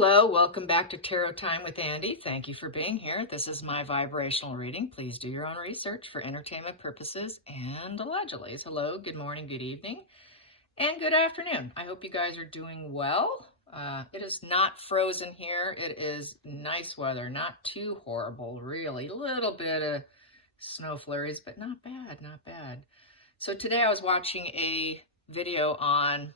Hello, welcome back to Tarot Time with Andy. Thank you for being here. This is my vibrational reading. Please do your own research for entertainment purposes and allegedly. Hello, good morning, good evening, and good afternoon. I hope you guys are doing well. It is not frozen here. It is nice weather, not too horrible, really. A little bit of snow flurries, but not bad, not bad. So today I was watching a video on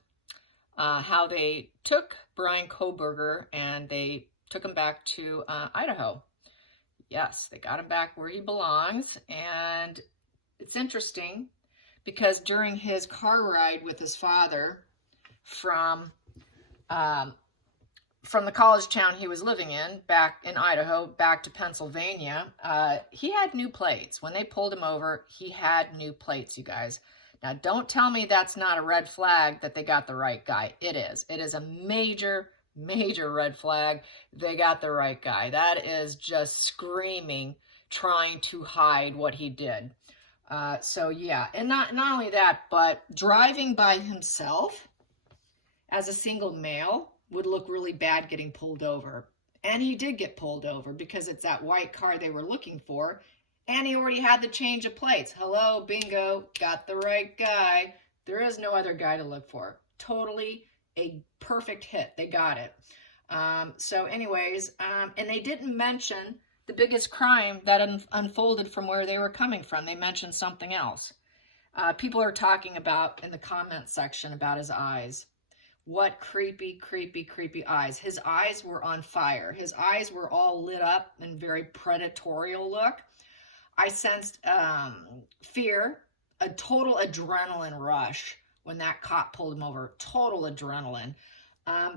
how they took Brian Kohberger and they took him back to Idaho. Yes, they got him back where he belongs. And it's interesting because during his car ride with his father from the college town he was living in, back in Idaho, back to Pennsylvania, he had new plates. When they pulled him over, he had new plates, you guys. Now, don't tell me that's not a red flag that they got the right guy. It is. It is a major, major red flag. They got the right guy. That is just screaming, trying to hide what he did. So, yeah. And not only that, but driving by himself as a single male would look really bad getting pulled over. And he did get pulled over because it's that white car they were looking for. And he already had the change of plates. Hello, bingo, got the right guy. There is no other guy to look for. Totally a perfect hit. They got it. So anyways, and they didn't mention the biggest crime that unfolded from where they were coming from. They mentioned something else. People are talking about in the comment section about his eyes. What creepy, creepy, creepy eyes. His eyes were on fire. His eyes were all lit up and very predatorial look. I sensed fear, a total adrenaline rush when that cop pulled him over. Total adrenaline.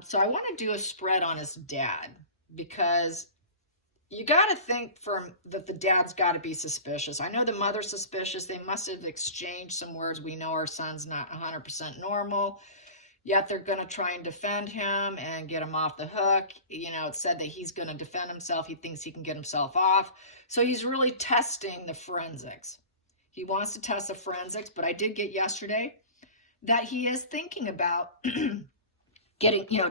So I want to do a spread on his dad because you got to think that the dad's got to be suspicious. I know the mother's suspicious. They must have exchanged some words. We know our son's not 100% normal. Yet they're going to try and defend him and get him off the hook. You know, it said that he's going to defend himself. He thinks he can get himself off. So he's really testing the forensics. He wants to test the forensics, but I did get yesterday that he is thinking about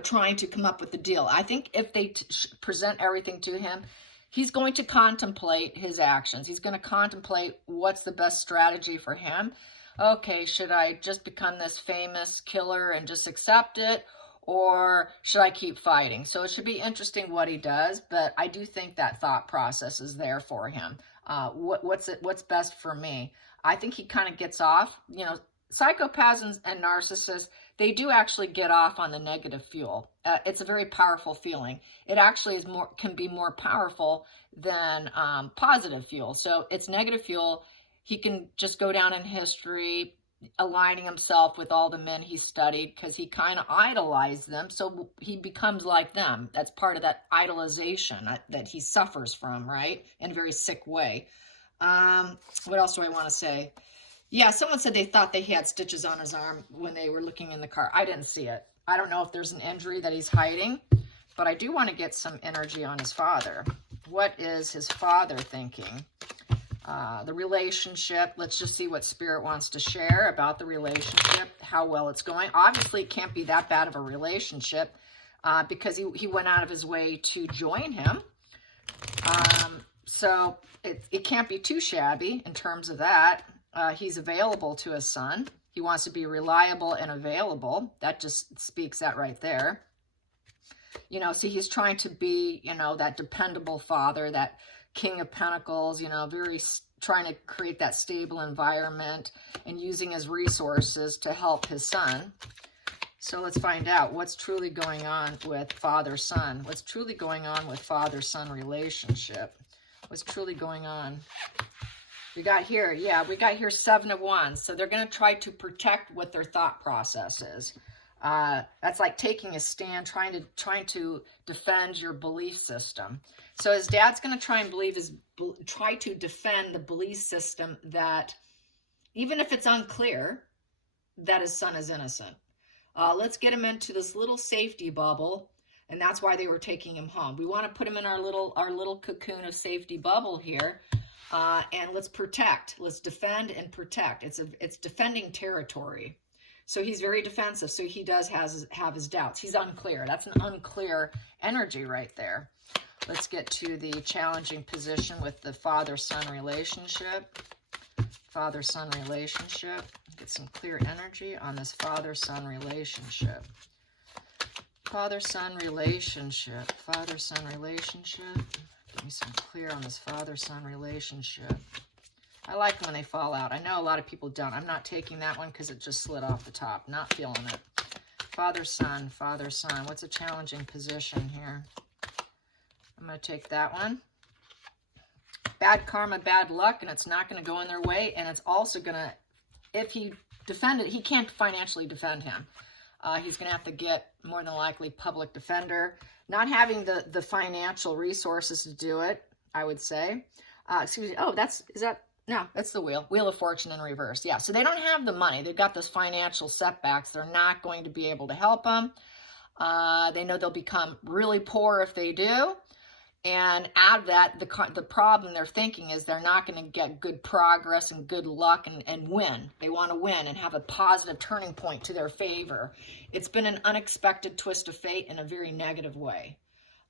trying to come up with the deal. I think if they present everything to him, he's going to contemplate his actions. He's going to contemplate what's the best strategy for him. Okay, should I just become this famous killer and just accept it? Or should I keep fighting? So it should be interesting what he does, but I do think that thought process is there for him. What's best for me? I think he kind of gets off. You know, psychopaths and narcissists, they do actually get off on the negative fuel. It's a very powerful feeling. It actually can be more powerful than positive fuel. So it's negative fuel. He can just go down in history, aligning himself with all the men he studied because he kind of idolized them. So he becomes like them. That's part of that idolization that he suffers from, right? In a very sick way. What else do I want to say? Yeah, someone said they thought he had stitches on his arm when they were looking in the car. I didn't see it. I don't know if there's an injury that he's hiding, but I do want to get some energy on his father. What is his father thinking? The relationship, let's just see what Spirit wants to share about the relationship, how well it's going. Obviously, it can't be that bad of a relationship because he went out of his way to join him. So it can't be too shabby in terms of that. He's available to his son. He wants to be reliable and available. That just speaks that right there. You know, see, he's trying to be, that dependable father, that King of Pentacles, very trying to create that stable environment and using his resources to help his son. So let's find out what's truly going on with father-son. What's truly going on with father-son relationship? What's truly going on? We got here 7 of Wands. So they're going to try to protect what their thought process is. That's like taking a stand, trying to defend your belief system. So his dad's going to try to defend the belief system that even if it's unclear that his son is innocent. Let's get him into this little safety bubble, and that's why they were taking him home. We want to put him in our little cocoon of safety bubble here, and let's protect. Let's defend and protect. It's defending territory. So he's very defensive. So he does have his doubts. He's unclear. That's an unclear energy right there. Let's get to the challenging position with the father-son relationship. Father-son relationship. Get some clear energy on this father-son relationship. Father-son relationship. Father-son relationship. Give me some clear on this father-son relationship. I like when they fall out. I know a lot of people don't. I'm not taking that one because it just slid off the top. Not feeling it. Father-son, father-son. What's a challenging position here? I'm going to take that one. Bad karma, bad luck, and it's not going to go in their way. And it's also going to, if he defended, he can't financially defend him. He's going to have to get, more than likely, public defender. Not having the financial resources to do it, I would say. Excuse me. Oh, no, that's the wheel. Wheel of Fortune in reverse. Yeah, so they don't have the money. They've got those financial setbacks. They're not going to be able to help them. They know they'll become really poor if they do. And out of that, the problem they're thinking is they're not going to get good progress and good luck and win. They want to win and have a positive turning point to their favor. It's been an unexpected twist of fate in a very negative way.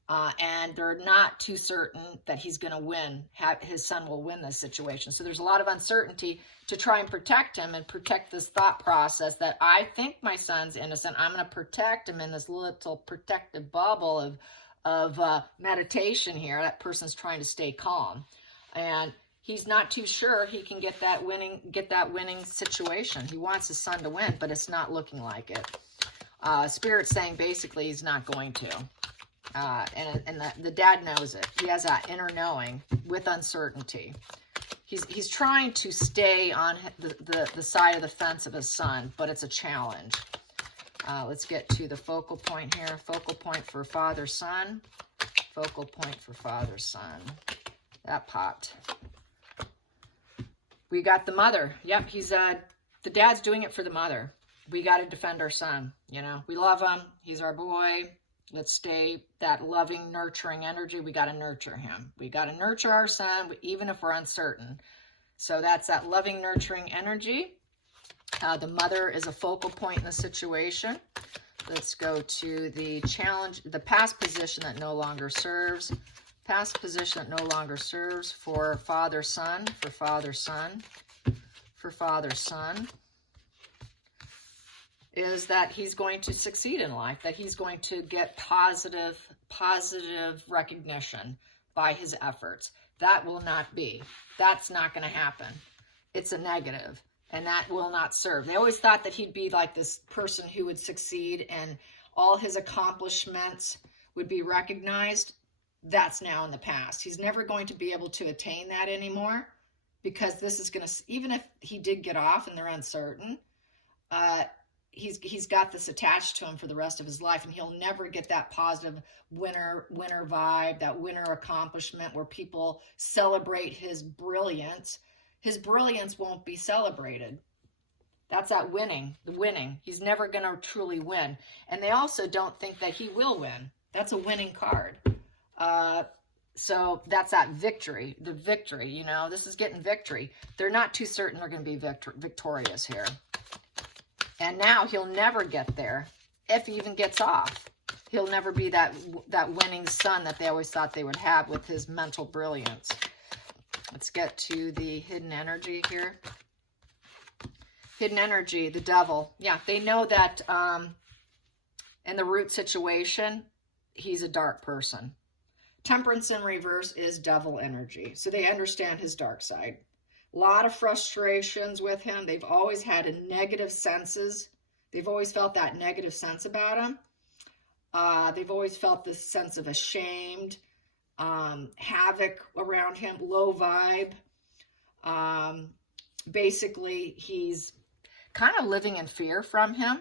And they're not too certain that he's going to win, his son will win this situation. So there's a lot of uncertainty to try and protect him and protect this thought process that I think my son's innocent. I'm going to protect him in this little protective bubble of meditation here. That person's trying to stay calm. And he's not too sure he can get that winning situation. He wants his son to win, but it's not looking like it. Spirit's saying basically he's not going to. And the dad knows it. He has that inner knowing with uncertainty. He's trying to stay on the side of the fence of his son, but it's a challenge. Let's get to the focal point here. Focal point for father-son. Focal point for father-son. That popped. We got the mother. Yep, the dad's doing it for the mother. We got to defend our son. You know, we love him. He's our boy. Let's stay that loving, nurturing energy. We got to nurture him. We got to nurture our son, even if we're uncertain. So that's that loving, nurturing energy. The mother is a focal point in the situation. Let's go to the challenge, the past position that no longer serves. Past position that no longer serves for father-son, for father-son, for father-son. Is that he's going to succeed in life, that he's going to get positive recognition by his efforts. That will not be. That's not going to happen. It's a negative, and that will not serve. They always thought that he'd be like this person who would succeed and all his accomplishments would be recognized. That's now in the past. He's never going to be able to attain that anymore, because this is going to, even if he did get off and they're uncertain, he's got this attached to him for the rest of his life, and he'll never get that positive winner vibe, that winner accomplishment where people celebrate his brilliance. His brilliance won't be celebrated. That's that winning, the winning. He's never going to truly win. And they also don't think that he will win. That's a winning card. So that's that victory, the victory, you know, this is getting victory. They're not too certain they're going to be victorious here. And now he'll never get there if he even gets off. He'll never be that winning son that they always thought they would have with his mental brilliance. Let's get to the hidden energy here. Hidden energy, the devil. Yeah, they know that in the root situation, he's a dark person. Temperance in reverse is devil energy. So they understand his dark side. A lot of frustrations with him. They've always had a negative senses. They've always felt that negative sense about him. They've always felt this sense of ashamed, havoc around him, low vibe. Basically, he's kind of living in fear from him.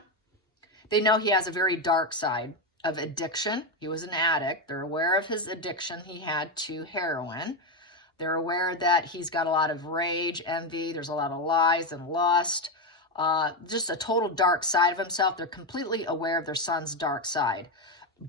They know he has a very dark side of addiction. He was an addict. They're aware of his addiction he had to heroin. They're aware that he's got a lot of rage, envy. There's a lot of lies and lust. Just a total dark side of himself. They're completely aware of their son's dark side.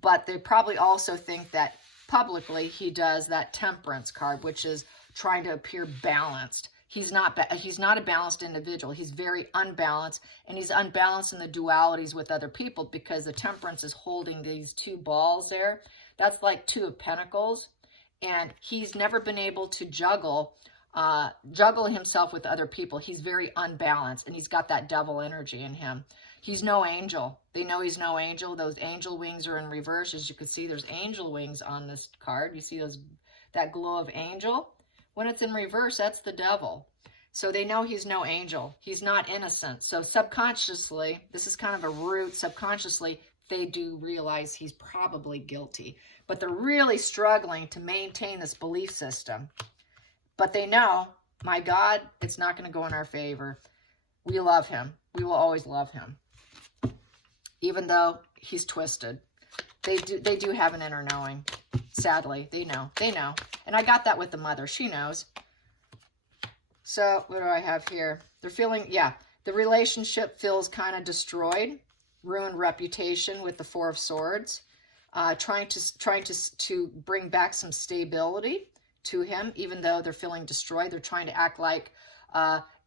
But they probably also think that publicly he does that temperance card, which is trying to appear balanced. He's not a balanced individual. He's very unbalanced, and he's unbalanced in the dualities with other people because the Temperance is holding these two balls there. That's like Two of Pentacles, and he's never been able to juggle himself with other people. He's very unbalanced, and he's got that devil energy in him. He's no angel. They know he's no angel. Those angel wings are in reverse. As you can see, there's angel wings on this card. You see that glow of angel? When it's in reverse, that's the devil. So they know he's no angel. He's not innocent. So subconsciously, this is kind of a root, subconsciously, they do realize he's probably guilty. But they're really struggling to maintain this belief system. But they know, my God, it's not going to go in our favor. We love him. We will always love him. Even though he's twisted. They do have an inner knowing. Sadly, they know. And I got that with the mother. She knows. So, what do I have here? They're feeling, the relationship feels kind of destroyed. Ruined reputation with the Four of Swords. Trying to bring back some stability to him, even though they're feeling destroyed. They're trying to act like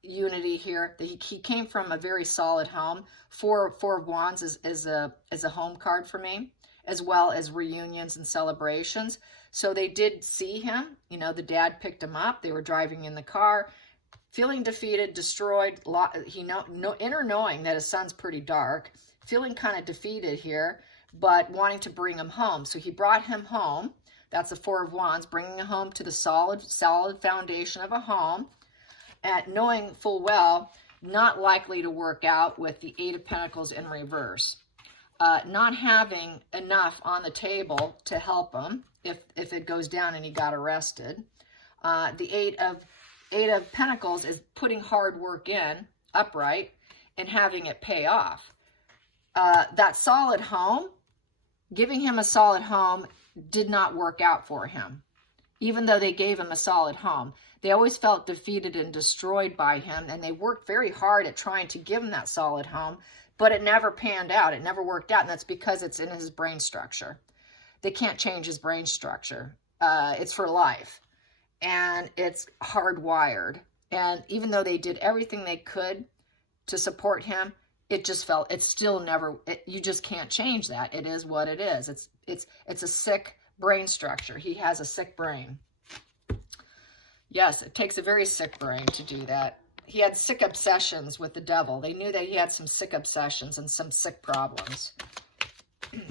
unity here. He came from a very solid home. Four of Wands is a home card for me, as well as reunions and celebrations. So they did see him. You know, the dad picked him up. They were driving in the car, feeling defeated, destroyed. Inner knowing that his son's pretty dark, feeling kind of defeated here, but wanting to bring him home. So he brought him home. That's the Four of Wands, bringing him home to the solid foundation of a home, and knowing full well, not likely to work out with the Eight of Pentacles in reverse. Not having enough on the table to help him if it goes down and he got arrested. The Eight of Pentacles is putting hard work in, upright, and having it pay off. That solid home, giving him a solid home, did not work out for him. Even though they gave him a solid home, they always felt defeated and destroyed by him, and they worked very hard at trying to give him that solid home, but it never panned out. It never worked out, and that's because it's in his brain structure. They can't change his brain structure. It's for life, and it's hardwired. And even though they did everything they could to support him, it still never, you just can't change that. It is what it is. It's a sick brain structure. He has a sick brain. Yes, it takes a very sick brain to do that. He had sick obsessions with the devil. They knew that he had some sick obsessions and some sick problems.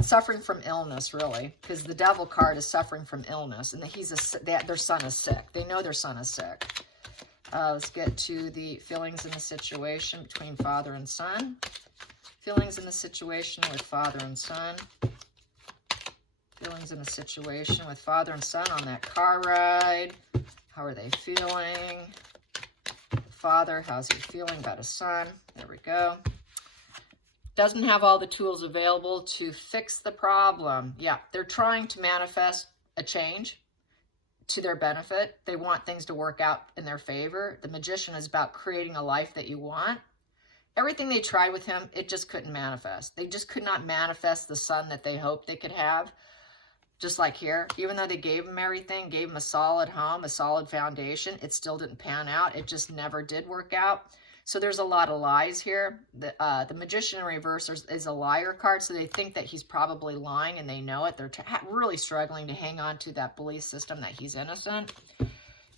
Suffering from illness, really, because the devil card is suffering from illness, and their son is sick. They know their son is sick. Let's get to the feelings in the situation between father and son. Feelings in the situation with father and son. Feelings in the situation with father and son on that car ride. How are they feeling? Father, how's he feeling about his son? There we go. Doesn't have all the tools available to fix the problem. Yeah, they're trying to manifest a change to their benefit. They want things to work out in their favor. The Magician is about creating a life that you want. Everything they tried with him, it just couldn't manifest. They just could not manifest the son that they hoped they could have. Just like here, even though they gave him everything, gave him a solid home, a solid foundation, it still didn't pan out. It just never did work out. So there's a lot of lies here. The Magician in reverse is a liar card, so they think that he's probably lying, and they know it. They're really struggling to hang on to that belief system that he's innocent.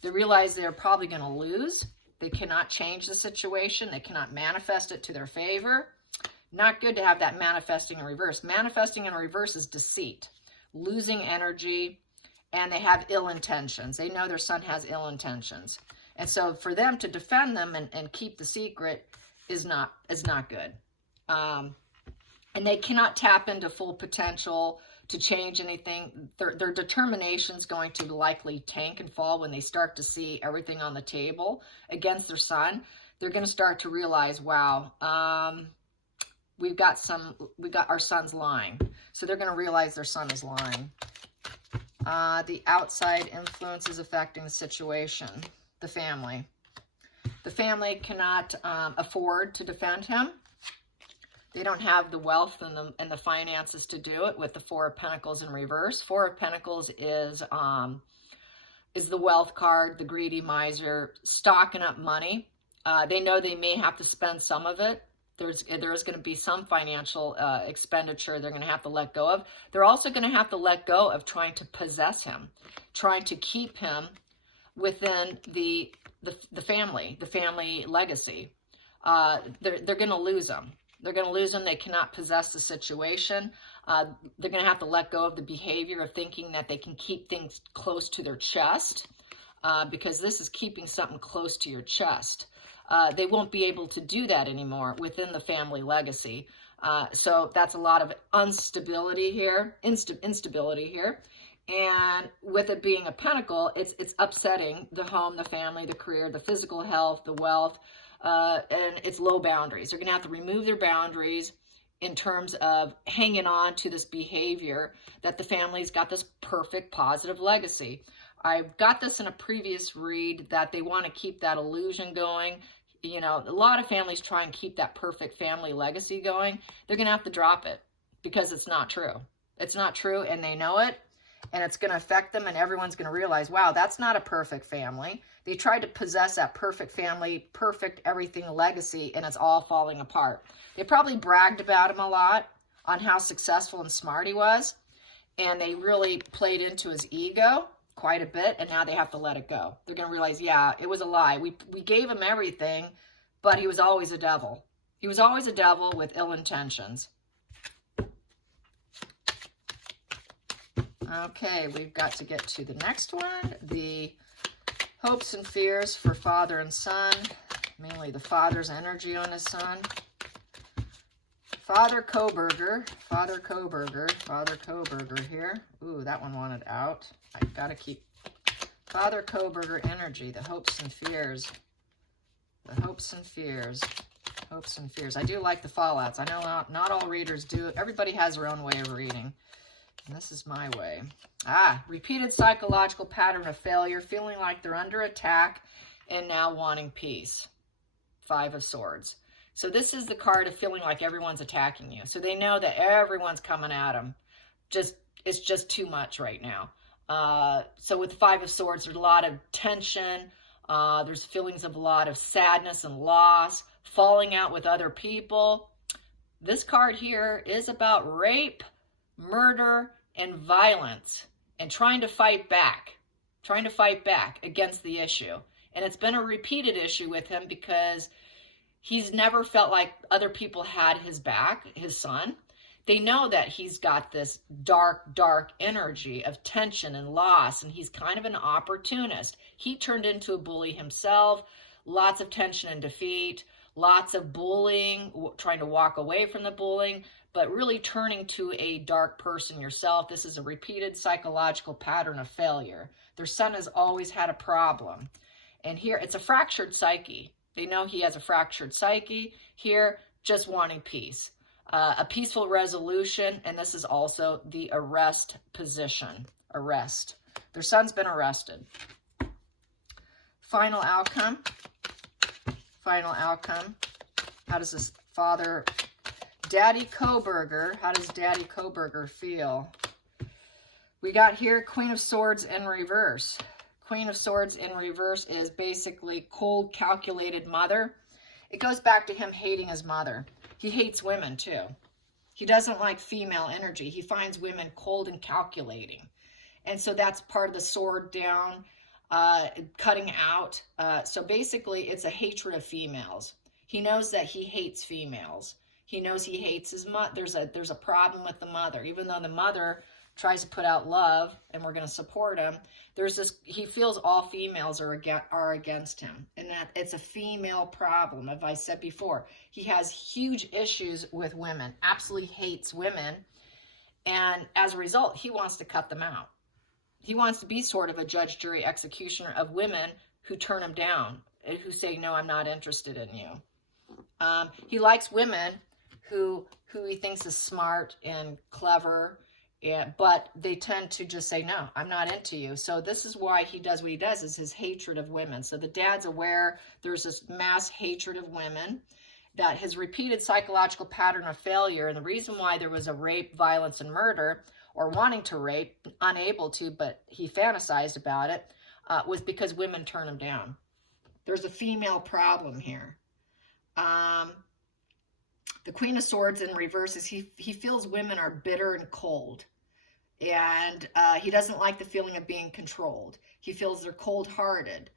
They realize they're probably going to lose. They cannot change the situation. They cannot manifest it to their favor. Not good to have that manifesting in reverse. Manifesting in reverse is deceit, losing energy, and they have ill intentions. They know their son has ill intentions. And so for them to defend them and keep the secret is not good. And they cannot tap into full potential to change anything. Their determination is going to likely tank and fall when they start to see everything on the table against their son. They're going to start to realize, wow, we got our son's lying. So they're going to realize their son is lying. The outside influence is affecting the situation. The family. The family cannot afford to defend him. They don't have the wealth and the finances to do it with the Four of Pentacles in reverse. Four of Pentacles is is the wealth card, the greedy miser, stocking up money. They know they may have to spend some of it. There is going to be some financial expenditure they're going to have to let go of. They're also going to have to let go of trying to possess him, trying to keep him within the family legacy. They're going to lose him. They're going to lose him. They cannot possess the situation. They're going to have to let go of the behavior of thinking that they can keep things close to their chest, because this is keeping something close to your chest. They won't be able to do that anymore within the family legacy. So that's a lot of instability here. And with it being a pentacle, it's upsetting the home, the family, the career, the physical health, the wealth, and it's low boundaries. They're going to have to remove their boundaries in terms of hanging on to this behavior that the family's got this perfect positive legacy. I got this in a previous read that they want to keep that illusion going. You know, a lot of families try and keep that perfect family legacy going. They're going to have to drop it because it's not true. It's not true, and they know it, and it's going to affect them, and everyone's going to realize, wow, that's not a perfect family. They tried to possess that perfect family, perfect everything legacy, and it's all falling apart. They probably bragged about him a lot on how successful and smart he was, and they really played into his ego quite a bit, and now they have to let it go. They're going to realize, yeah, it was a lie. We gave him everything, but he was always a devil. He was always a devil with ill intentions. Okay, we've got to get to the next one. The hopes and fears for father and son, mainly the father's energy on his son. Father Kohberger here. Ooh, that one wanted out. I've got to keep Father Kohberger energy, the hopes and fears. The hopes and fears. Hopes and fears. I do like the fallouts. I know not all readers do. Everybody has their own way of reading. And this is my way. Repeated psychological pattern of failure, feeling like they're under attack and now wanting peace. Five of Swords. So this is the card of feeling like everyone's attacking you. So they know that everyone's coming at them. It's just too much right now. So with Five of Swords, there's a lot of tension. There's feelings of a lot of sadness and loss, falling out with other people. This card here is about rape, murder, and violence, and trying to fight back against the issue. And it's been a repeated issue with him because he's never felt like other people had his back, his son. They know that he's got this dark energy of tension and loss, and he's kind of an opportunist. He turned into a bully himself, lots of tension and defeat, lots of bullying, trying to walk away from the bullying, but really turning to a dark person yourself. This is a repeated psychological pattern of failure. Their son has always had a problem. And here, it's a fractured psyche. They know he has a fractured psyche. Here, just wanting peace. A peaceful resolution, and this is also the arrest position. Arrest. Their son's been arrested. Final outcome. Final outcome. How does this father, Daddy Kohberger, how does Daddy Kohberger feel? We got here Queen of Swords in reverse. Queen of Swords in reverse is basically cold, calculated mother. It goes back to him hating his mother. He hates women too. He doesn't like female energy. He finds women cold and calculating. And so that's part of the sword down, cutting out. So basically it's a hatred of females. He knows that he hates females. He knows he hates his mother. There's a problem with the mother. Even though the mother tries to put out love and we're going to support him, he feels all females are against him, and that it's a female problem. As I said before, he has huge issues with women, absolutely hates women, and as a result, he wants to cut them out. He wants to be sort of a judge, jury, executioner of women who turn him down, who say, no, I'm not interested in you. He likes women who he thinks is smart and clever, but they tend to just say, no, I'm not into you. So this is why he does what he does, is his hatred of women. So the dad's aware there's this mass hatred of women, that his repeated psychological pattern of failure, and the reason why there was a rape, violence, and murder, or wanting to rape, unable to, but he fantasized about it, was because women turn him down. There's a female problem here. The Queen of Swords in reverse is he feels women are bitter and cold. And he doesn't like the feeling of being controlled. He feels they're cold-hearted,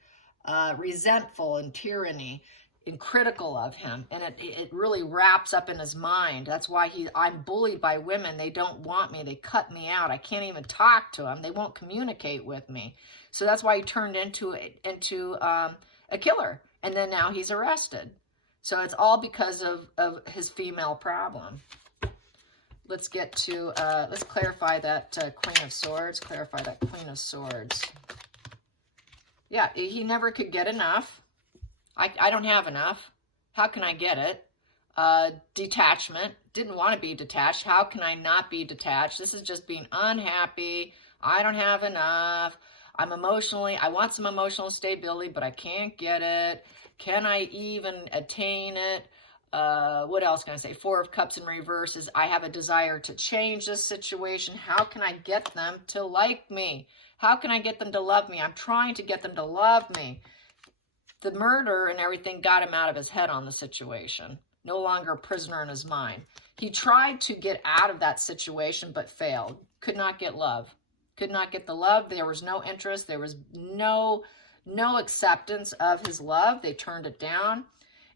resentful, and tyranny, and critical of him. And it really wraps up in his mind. That's why I'm bullied by women. They don't want me. They cut me out. I can't even talk to them. They won't communicate with me. So that's why he turned into a killer. And then now he's arrested. So it's all because of his female problem. Let's get to, let's clarify that Queen of Swords. Clarify that Queen of Swords. Yeah, he never could get enough. I don't have enough. How can I get it? Detachment. Didn't want to be detached. How can I not be detached? This is just being unhappy. I don't have enough. I want some emotional stability, but I can't get it. Can I even attain it? What else can I say? Four of Cups in reverse is I have a desire to change this situation. How can I get them to like me? How can I get them to love me? I'm trying to get them to love me. The murder and everything got him out of his head on the situation. No longer a prisoner in his mind. He tried to get out of that situation, but failed. Could not get love. Could not get the love. There was no interest. There was no acceptance of his love. They turned it down.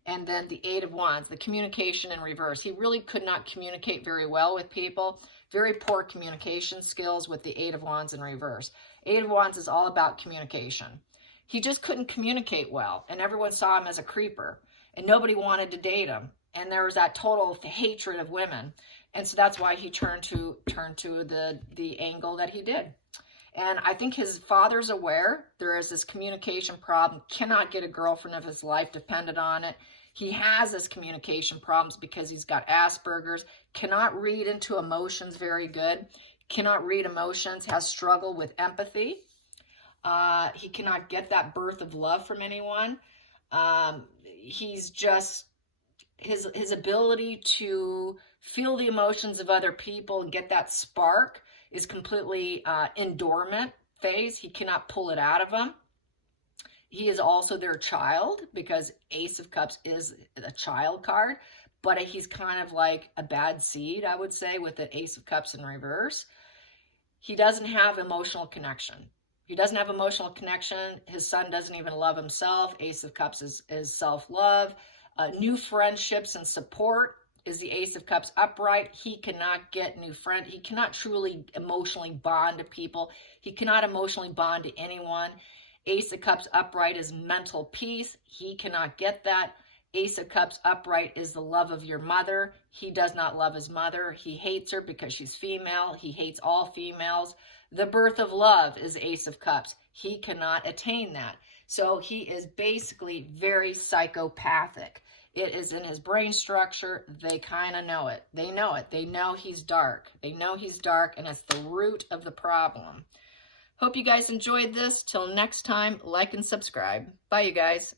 And then the Eight of Wands, the communication in reverse. He really could not communicate very well with people. Very poor communication skills with the Eight of Wands in reverse. Eight of Wands is all about communication. He just couldn't communicate well, and everyone saw him as a creeper, and nobody wanted to date him. And there was that total hatred of women. And so that's why he turned to the angle that he did. And I think his father's aware there is this communication problem, cannot get a girlfriend of his life, depended on it. He has this communication problems because he's got Asperger's, cannot read into emotions very good, cannot read emotions, has struggle with empathy. He cannot get that birth of love from anyone. He's just, his ability to feel the emotions of other people and get that spark is completely in dormant phase. He cannot pull it out of them. He is also their child because Ace of Cups is a child card, but he's kind of like a bad seed, I would say, with the Ace of Cups in reverse. He doesn't have emotional connection. He doesn't have emotional connection. His son doesn't even love himself. Ace of Cups is self-love. New friendships and support is the Ace of Cups upright. He cannot get new friends. He cannot truly emotionally bond to people. He cannot emotionally bond to anyone. Ace of Cups upright is mental peace. He cannot get that. Ace of Cups upright is the love of your mother. He does not love his mother. He hates her because she's female. He hates all females. The birth of love is Ace of Cups. He cannot attain that. So he is basically very psychopathic. It is in his brain structure. They kind of know it. They know it. They know he's dark. They know he's dark, and it's the root of the problem. Hope you guys enjoyed this. Till next time, like and subscribe. Bye, you guys.